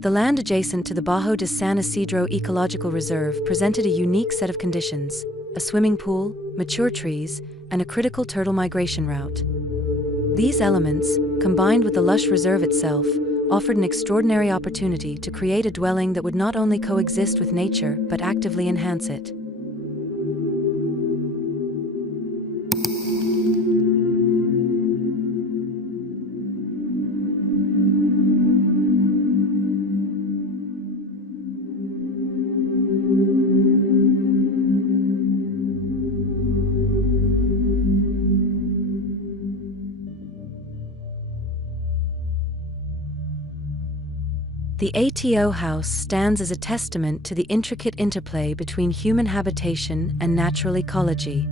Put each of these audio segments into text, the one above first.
The land adjacent to the Bajo de San Isidro Ecological Reserve presented a unique set of conditions: a swimming pool, mature trees, and a critical turtle migration route. These elements, combined with the lush reserve itself, offered an extraordinary opportunity to create a dwelling that would not only coexist with nature but actively enhance it. The ATO House stands as a testament to the intricate interplay between human habitation and natural ecology.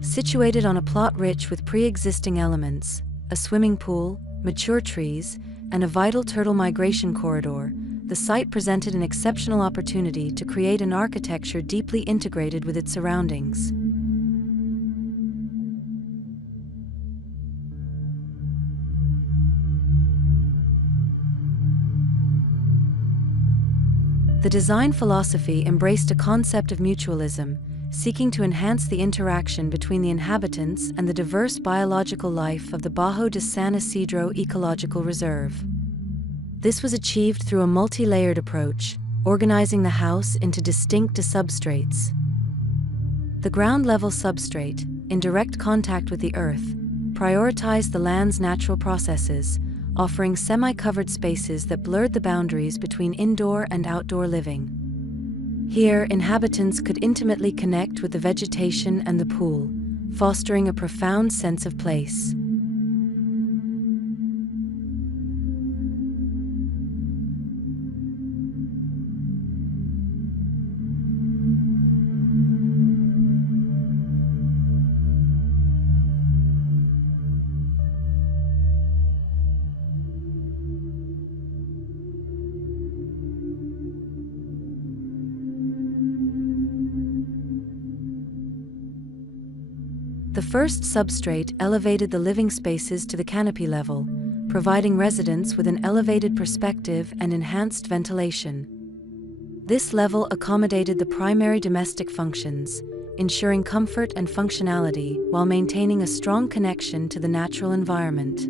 Situated on a plot rich with pre-existing elements, a swimming pool, mature trees, and a vital turtle migration corridor, the site presented an exceptional opportunity to create an architecture deeply integrated with its surroundings. The design philosophy embraced a concept of mutualism, seeking to enhance the interaction between the inhabitants and the diverse biological life of the Bajo de San Isidro Ecological Reserve. This was achieved through a multi-layered approach, organizing the house into distinct substrates. The ground-level substrate, in direct contact with the earth, prioritized the land's natural processes, offering semi-covered spaces that blurred the boundaries between indoor and outdoor living. Here, inhabitants could intimately connect with the vegetation and the pool, fostering a profound sense of place. The first substrate elevated the living spaces to the canopy level, providing residents with an elevated perspective and enhanced ventilation. This level accommodated the primary domestic functions, ensuring comfort and functionality while maintaining a strong connection to the natural environment.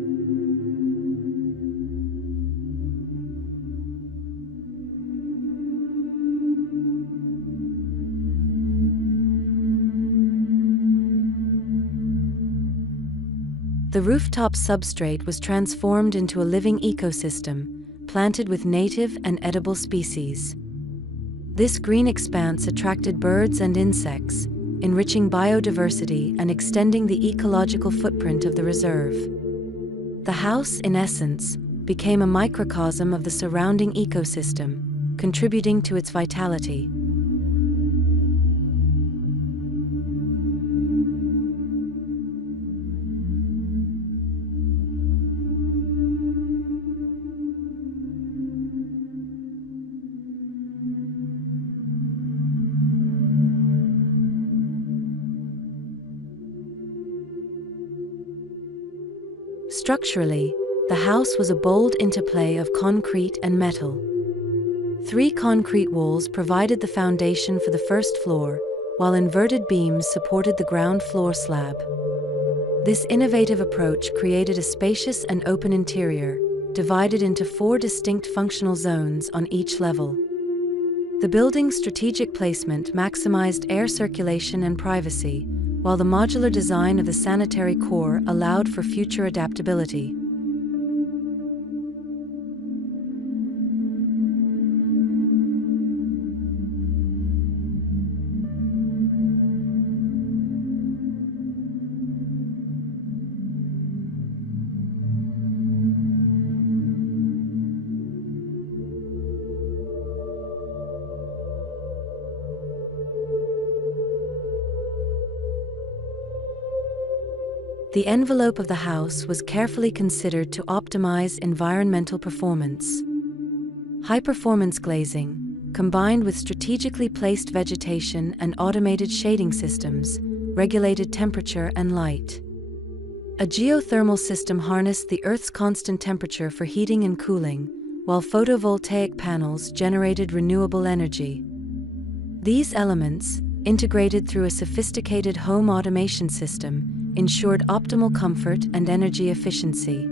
The rooftop substrate was transformed into a living ecosystem, planted with native and edible species. This green expanse attracted birds and insects, enriching biodiversity and extending the ecological footprint of the reserve. The house, in essence, became a microcosm of the surrounding ecosystem, contributing to its vitality. Structurally, the house was a bold interplay of concrete and metal. 3 concrete walls provided the foundation for the first floor, while inverted beams supported the ground floor slab. This innovative approach created a spacious and open interior, divided into 4 distinct functional zones on each level. The building's strategic placement maximized air circulation and privacy, while the modular design of the sanitary core allowed for future adaptability. The envelope of the house was carefully considered to optimize environmental performance. High-performance glazing, combined with strategically placed vegetation and automated shading systems, regulated temperature and light. A geothermal system harnessed the Earth's constant temperature for heating and cooling, while photovoltaic panels generated renewable energy. These elements, integrated through a sophisticated home automation system, ensured optimal comfort and energy efficiency.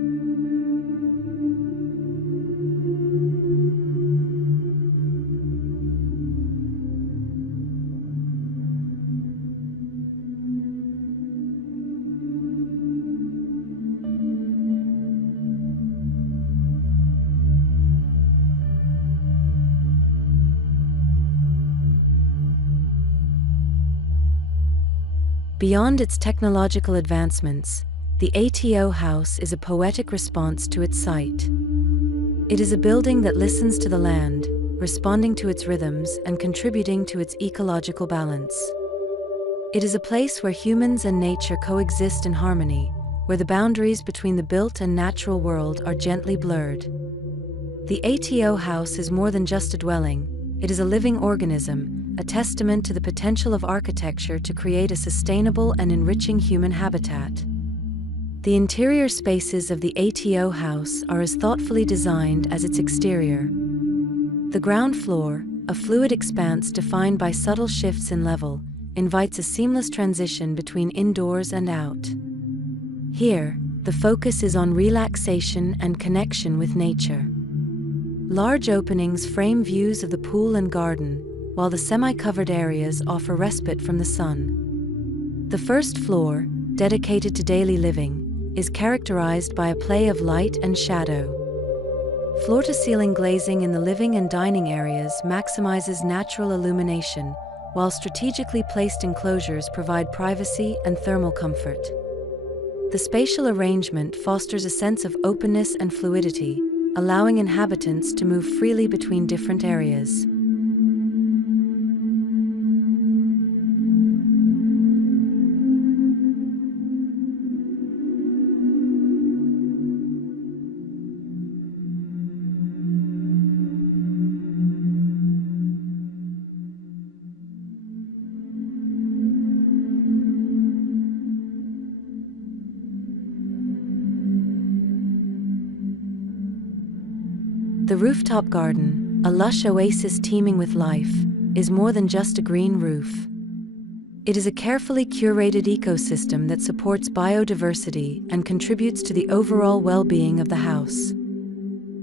Beyond its technological advancements, the ATO House is a poetic response to its site. It is a building that listens to the land, responding to its rhythms and contributing to its ecological balance. It is a place where humans and nature coexist in harmony, where the boundaries between the built and natural world are gently blurred. The ATO House is more than just a dwelling. It is a living organism, a testament to the potential of architecture to create a sustainable and enriching human habitat. The interior spaces of the ATO House are as thoughtfully designed as its exterior. The ground floor, a fluid expanse defined by subtle shifts in level, invites a seamless transition between indoors and out. Here, the focus is on relaxation and connection with nature. Large openings frame views of the pool and garden, while the semi-covered areas offer respite from the sun. The first floor, dedicated to daily living, is characterized by a play of light and shadow. Floor-to-ceiling glazing in the living and dining areas maximizes natural illumination, while strategically placed enclosures provide privacy and thermal comfort. The spatial arrangement fosters a sense of openness and fluidity, allowing inhabitants to move freely between different areas. The rooftop garden, a lush oasis teeming with life, is more than just a green roof. It is a carefully curated ecosystem that supports biodiversity and contributes to the overall well-being of the house.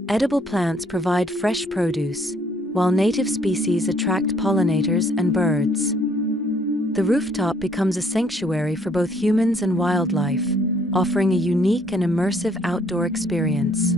Edible plants provide fresh produce, while native species attract pollinators and birds. The rooftop becomes a sanctuary for both humans and wildlife, offering a unique and immersive outdoor experience.